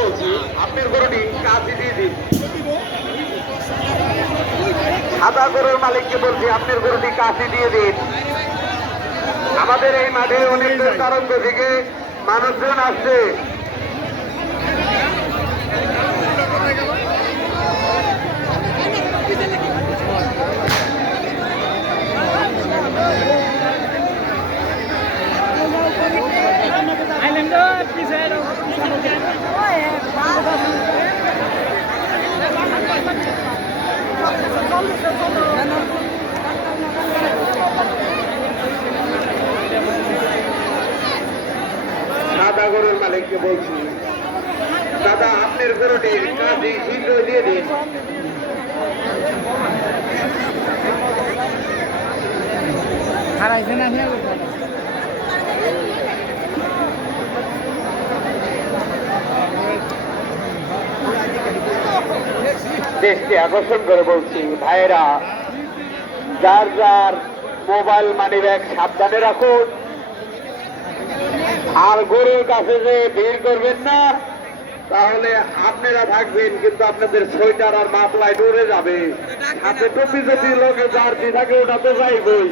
বলছি আপনার গরুটি কাজী দিয়ে দিন। সাদা গরুর মালিককে বলছি আপনার গরুটি কাজী দিয়ে দিন। আমাদের এই মাঠে অনেক তারঙ্গ থেকে মানুষজন আসছে। সাদা গরুর মালিককে বলছি দাদা আপনার গরুটি কাজী শীঘ্র দিয়ে দিন। দেশকে আকর্ষণ করে বলছি ভাইয়েরা, যার যার মোবাইল মানি ব্যাগ সাবধানে রাখুন, আর গরুর কাছে যে ভিড় করবেন না, তাহলে আপনারা থাকবেন কিন্তু আপনাদের সোয়েটার আর মাফলায় উড়ে যাবে। হাতে টুপি যদি লোকে জার্সি থাকে ওটা তো যাইবই।